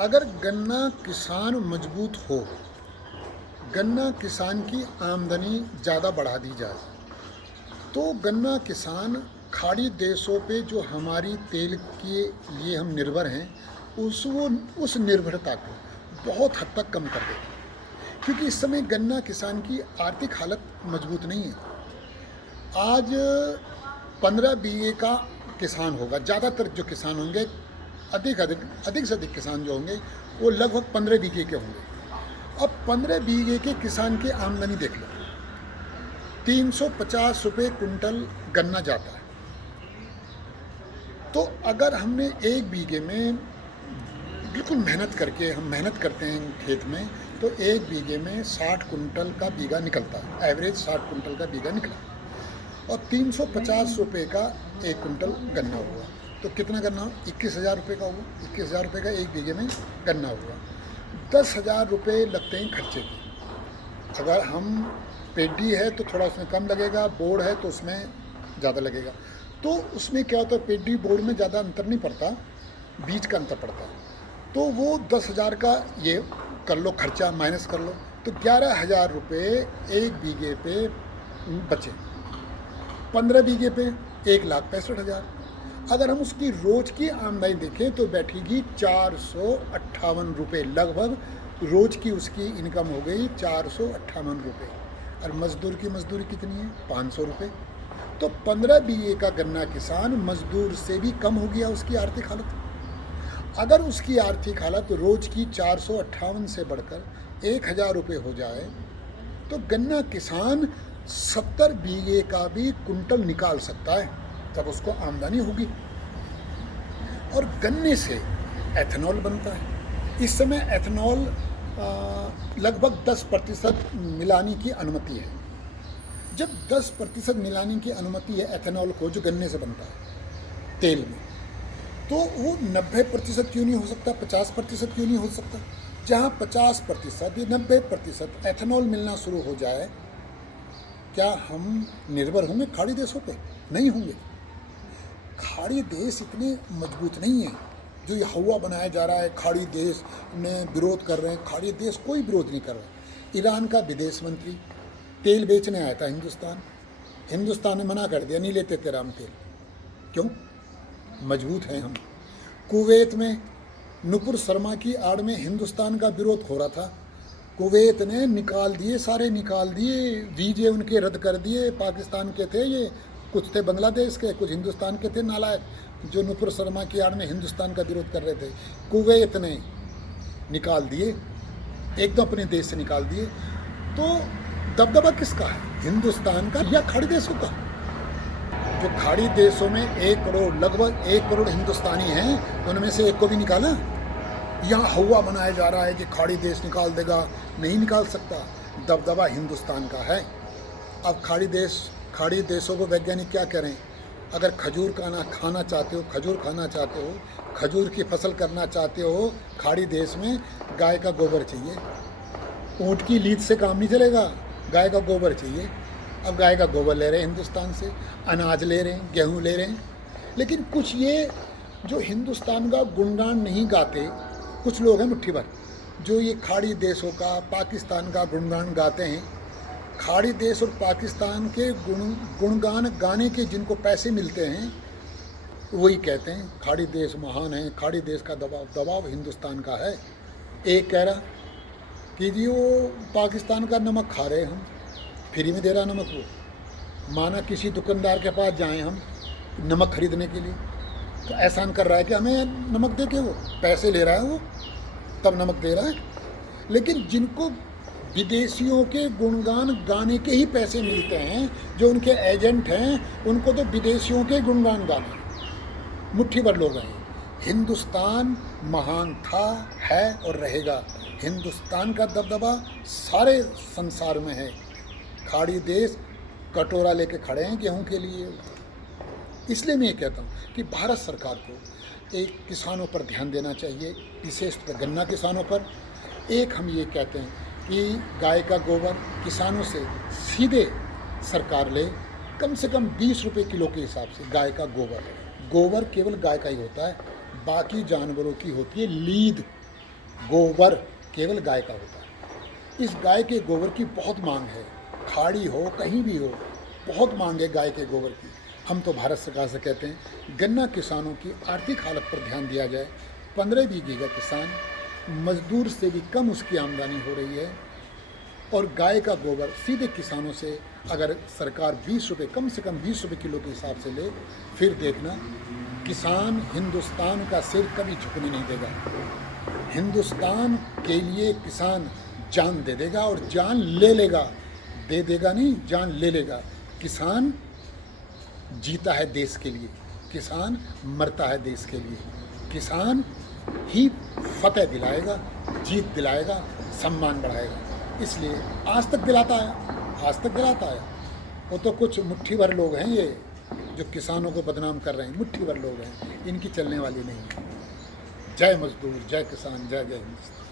अगर गन्ना किसान मजबूत हो, गन्ना किसान की आमदनी ज़्यादा बढ़ा दी जाए, तो गन्ना किसान खाड़ी देशों पे जो हमारी तेल के लिए हम निर्भर हैं, उस निर्भरता को बहुत हद तक कम कर देगा। क्योंकि इस समय गन्ना किसान की आर्थिक हालत मजबूत नहीं है। आज 15 बीघे का किसान होगा, ज़्यादातर जो किसान होंगे, अधिक से अधिक किसान जो होंगे वो लगभग 15 बीघे के होंगे। अब 15 बीघे के किसान की आमदनी देख लो, 350 रुपये कुंटल गन्ना जाता है। तो अगर हमने एक बीघे में बिल्कुल मेहनत करके, हम मेहनत करते हैं खेत में, तो एक बीघे में 60 कुंटल का बीघा निकलता है, एवरेज 60 कुंटल का बीघा निकला, और 350 रुपये का एक कुंटल गन्ना हुआ, तो कितना गन्ना हुआ? 21,000 रुपये का हुआ। 21,000 रुपये का एक बीघे में गन्ना हुआ। 10,000 रुपये लगते हैं खर्चे के। अगर हम पेडी है तो थोड़ा उसमें कम लगेगा, बोर्ड है तो उसमें ज़्यादा लगेगा। तो उसमें क्या होता है, पेडी बोर्ड में ज़्यादा अंतर नहीं पड़ता, बीज का अंतर पड़ता है। तो वो 10,000 का ये कर लो, खर्चा माइनस कर लो, तो 11,000 रुपये एक बीघे पे बचे। 15 बीघे पे 1,65,000। अगर हम उसकी रोज़ की आमदनी देखें तो बैठेगी 458 रुपये, लगभग रोज़ की उसकी इनकम हो गई 458 रुपये। और मज़दूर की मजदूरी कितनी है? 500 रुपये। तो 15 बीघे का गन्ना किसान मजदूर से भी कम हो गया उसकी आर्थिक हालत। अगर उसकी आर्थिक हालत रोज़ की 458 से बढ़कर 1,000 रुपये हो जाए, तो गन्ना किसान 70 बीघे का भी कुंटल निकाल सकता है, तब उसको आमदनी होगी। और गन्ने से एथेनॉल बनता है। इस समय एथेनॉल लगभग 10% मिलाने की अनुमति है। जब 10% मिलाने की अनुमति है एथेनॉल को, जो गन्ने से बनता है तेल में, तो वो 90% क्यों नहीं हो सकता? 50% क्यों नहीं हो सकता? जहाँ 50% या 90% एथेनॉल मिलना शुरू हो जाए, क्या हम निर्भर होंगे खाड़ी देशों पे? नहीं होंगे। खाड़ी देश इतने मजबूत नहीं है। जो ये हवा बनाया जा रहा है, खाड़ी देश ने विरोध कर रहे हैं, खाड़ी देश कोई विरोध नहीं कर रहा। ईरान का विदेश मंत्री तेल बेचने आया था हिंदुस्तान ने मना कर दिया, नहीं लेते तेरा हम तेल। क्यों? मजबूत हैं हम। कुवैत में नुपुर शर्मा की आड़ में हिंदुस्तान का विरोध हो रहा था, कुवैत ने निकाल दिए, सारे निकाल दिए, वीजे उनके रद्द कर दिए। पाकिस्तान के थे ये, कुछ थे बांग्लादेश के, कुछ हिंदुस्तान के थे नालायक, जो नुपुर शर्मा की आड़ में हिंदुस्तान का विरोध कर रहे थे। कुवैत ने निकाल दिए, एकदम अपने देश से निकाल दिए। तो दबदबा किसका है? हिंदुस्तान का या खाड़ी देशों का? जो खाड़ी देशों में 1 करोड़, लगभग 1 करोड़ हिंदुस्तानी हैं, उनमें से एक को भी निकाला? यहाँ हवा बनाया जा रहा है कि खाड़ी देश निकाल देगा, नहीं निकाल सकता। दबदबा हिंदुस्तान का है। अब खाड़ी देशों को वैज्ञानिक क्या करें? अगर खजूर खाना चाहते हो, खजूर की फसल करना चाहते हो, खाड़ी देश में गाय का गोबर चाहिए। ऊँट की लीद से काम नहीं चलेगा, गाय का गोबर चाहिए। अब गाय का गोबर ले रहे हैं हिंदुस्तान से, अनाज ले रहे हैं, गेहूँ ले रहे हैं। लेकिन कुछ ये जो हिंदुस्तान का गुणगान नहीं गाते, कुछ लोग हैं मुट्ठी भर, जो ये खाड़ी देशों का, पाकिस्तान का गुणगान गाते हैं। खाड़ी देश और पाकिस्तान के गुणगान गाने के जिनको पैसे मिलते हैं, वही कहते हैं खाड़ी देश महान है, खाड़ी देश का दबाव हिंदुस्तान का है। एक कह रहा कि जी वो पाकिस्तान का नमक खा रहे हैं, हम फ्री में दे रहा नमक। वो माना किसी दुकानदार के पास जाएं हम नमक खरीदने के लिए, तो एहसान कर रहा है कि हमें नमक दे के, वो पैसे ले रहा है, वो तब नमक दे रहा है। लेकिन जिनको विदेशियों के गुणगान गाने के ही पैसे मिलते हैं, जो उनके एजेंट हैं, उनको तो विदेशियों के गुणगान गाने। मुट्ठी भर लोग हैं। हिंदुस्तान महान था, है और रहेगा। हिंदुस्तान का दबदबा सारे संसार में है। खाड़ी देश कटोरा लेके खड़े हैं गेहूं के लिए। इसलिए मैं ये कहता हूँ कि भारत सरकार को एक किसानों पर ध्यान देना चाहिए, विशेषकर गन्ना किसानों पर। एक हम ये कहते हैं कि गाय का गोबर किसानों से सीधे सरकार ले, कम से कम 20 रुपये किलो के हिसाब से। गाय का गोबर केवल गाय का ही होता है, बाकी जानवरों की होती है लीद। गोबर केवल गाय का होता है। इस गाय के गोबर की बहुत मांग है, खाड़ी हो कहीं भी हो, बहुत मांग है गाय के गोबर की। हम तो भारत सरकार से कहते हैं गन्ना किसानों की आर्थिक हालत पर ध्यान दिया जाए। 15 बीघे का किसान, मजदूर से भी कम उसकी आमदनी हो रही है, और गाय का गोबर सीधे किसानों से अगर सरकार 20 रुपये, कम से कम 20 रुपये किलो के हिसाब से ले, फिर देखना किसान हिंदुस्तान का सिर कभी झुकने नहीं देगा। हिंदुस्तान के लिए किसान जान दे देगा और जान ले लेगा, दे देगा नहीं, जान ले लेगा। किसान जीता है देश के लिए, किसान मरता है देश के लिए। किसान ही फतेह दिलाएगा, जीत दिलाएगा, सम्मान बढ़ाएगा। इसलिए आज तक दिलाता है, आज तक दिलाता है। वो तो कुछ मुट्ठी भर लोग हैं ये जो किसानों को बदनाम कर रहे हैं, मुट्ठी भर लोग हैं, इनकी चलने वाली नहीं है। जय मजदूर, जय किसान, जय जय हिंदुस्तान।